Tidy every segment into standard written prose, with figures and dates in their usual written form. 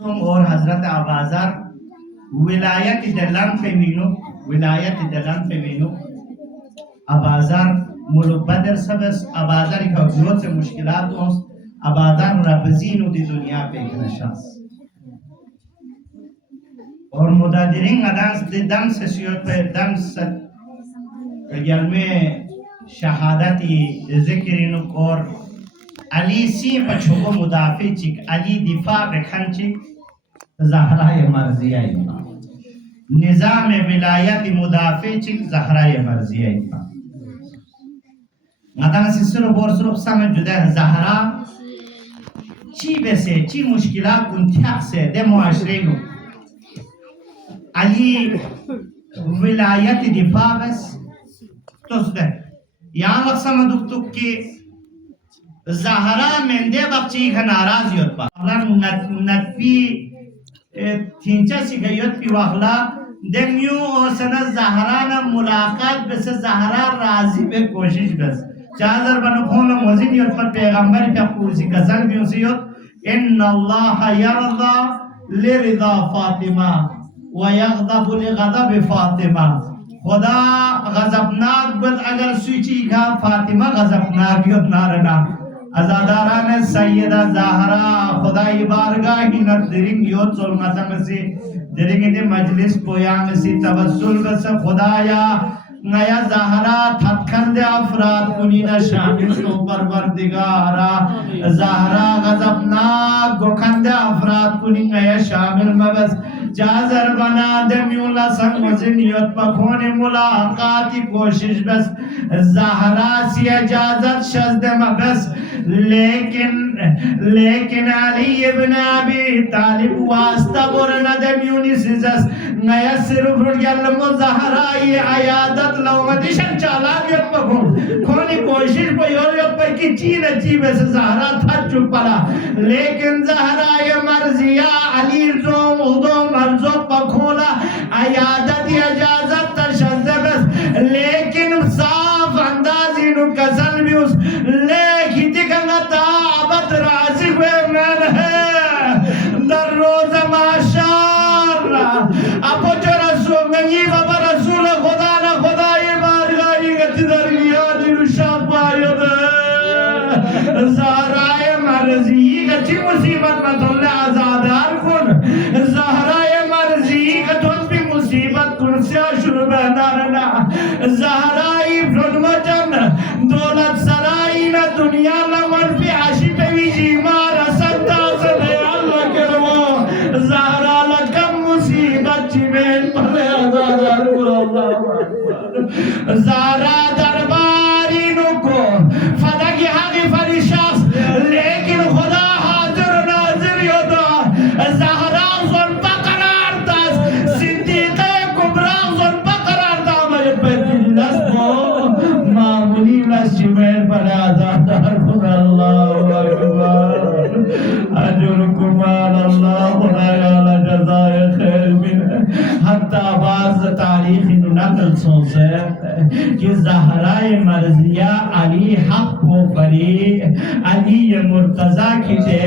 اور حضرت آبازار ولایت دلان پہ وینو آبازار ملک بدر سبس آبازار کا بہت سے مشکلات ہوں آبازار ربزینو دی دنیا پہ نشاس اور مدادرین ادانس دی دم سے سیوت پہ دم ست یلمے شہادتی ذکرینو اور علی سی پچھوکو مدافع چک علی دفاع بکھن چک زہرہ مرضیہ امام نظام ولایت مدافع چک زہرہ مرضیہ امام مدان سے صرف اور صرف سمجھ جدہ زہرہ چی بسے چی مشکلات کنتیاق سے دے معاشرے نو علی ولایت دفاع بس توس دے یہاں وقت سمجھ دکتو کہ زہرہ مندے بخچی کا ناراضیت پا نتپی تینچا سی گیت پی واخلا دمیو او سنا زہرانا ملاقات بس زہرا راضی بے کوشش بس چادر بنو کھونا موزین یوت پر پیغمبر پی اقوزی کسل بیو سیوت ان اللہ یرضا لرضا فاطمہ ویغضب لغضب فاطمہ خدا غضبناک بد اگر سوچی گا فاطمہ غضبناک یوت نارنا ازاداران سیدہ زہرا خدای بارگاہی نت درنگ یوت ظلمتا مسی درنگ دی مجلس پویا مسی تبسل بس خدایا نیا زہرا تھتکن دے افراد کنینا شامل تو پروردگارا زہرا غضبناک گوکن دے افراد کنینا یا شامل مبس جازر بنا دے میولا سنگ وزنیت پکھون ملاقاتی کوشش بس زہرا سی اجازت شزد مبس لیکن علی ابن ابی طالب واسطہ برنا دے میونی سزس نیا صرف رجلم زہرائی عیادت لو مدشن چالاکیت پکھون کھونی کوشش پہ یوریت پہ کی چین چی بس زہرا تھا چپلا لیکن زہرائی مرضیہ علی زوم ادو مرزو پکھونا عیادت اجازت تشد بس لیکن صاف اندازی نو کسل بھی اس لیکن دکھنا تابت رازی ہوئے من ہے در روز معاشر اپو جو رسول منگی بابا رسول خدا نا خدای بارگاہی گتی در گیانی رشاق باید زہرائے مرضی گتی مصیبت مطلع آزادار کن زہرائے مرضی گتوت بھی مصیبت کن سے شروع بہدارنا زہرائی فرمجن دولت سرائی نا دنیا لمن پی عشی پہ بھی جیمار سکتا سنے اللہ کرو زہرا لکم مصیبت چیمین پر ازادار کر اللہ زہرا درباری نکو فدا کی حقی فری شخص لیکن خدا حاضر ناظر یودا زہرا ظلم قرار داس صدیق کبرا ظلم قرار دا مجھے پیدی لسبو معمولی لس جمعین پر آزادار کن اللہ اکبر اجرکم آل اللہ خدایانا جزائے خیر من حتی آواز تاریخی نقل سوزے کہ زہرائے مرضیہ علی حق کو فری علی مرتضی کی دے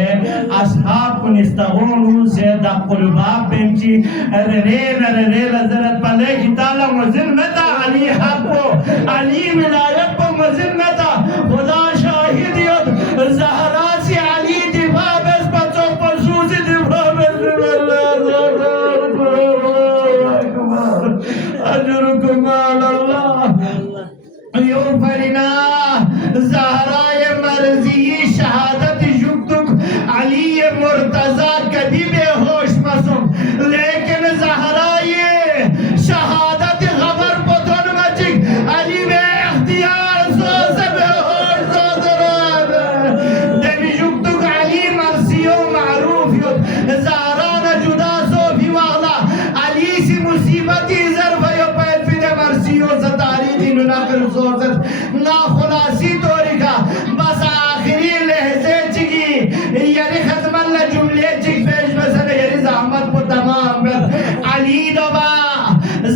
اصحاب کن استغون سے دا قلباب بینچی ریل حضرت پلے کی تعالی مزن متا علی حق کو علی ولایت کو مزن متا خدا شاہدیت زہرا سی علی دفاع بس بچوں پسوسی دفاع بس اجرکم آل اللہ یو فرنا زہرائے مرضی شہادت جگتک علی مرتضی کبھی بے ہوش مسم لیکن زہرائے شہادت خبر پتن مچک علی بے اختیار سوز بے ہوش سوزران دبی جگتک علی مرسیو معروف یود زہران جدا صوفی والا علی سی مصیبتی ظرف یو پید فیدے مرسیو ستاری دین نقل سوزت نا خلاصی توری کا بس آخری لحظے چکی یعنی ختم اللہ جملے چک پیش بسن یعنی زحمت کو تمام بس علی دبا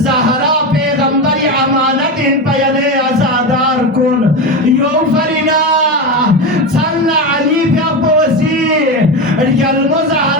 زہرا پیغمبری امانت ان پیدے ازادار کن یو فرینا صلی علی پی ابو وسیع یلمو زہرا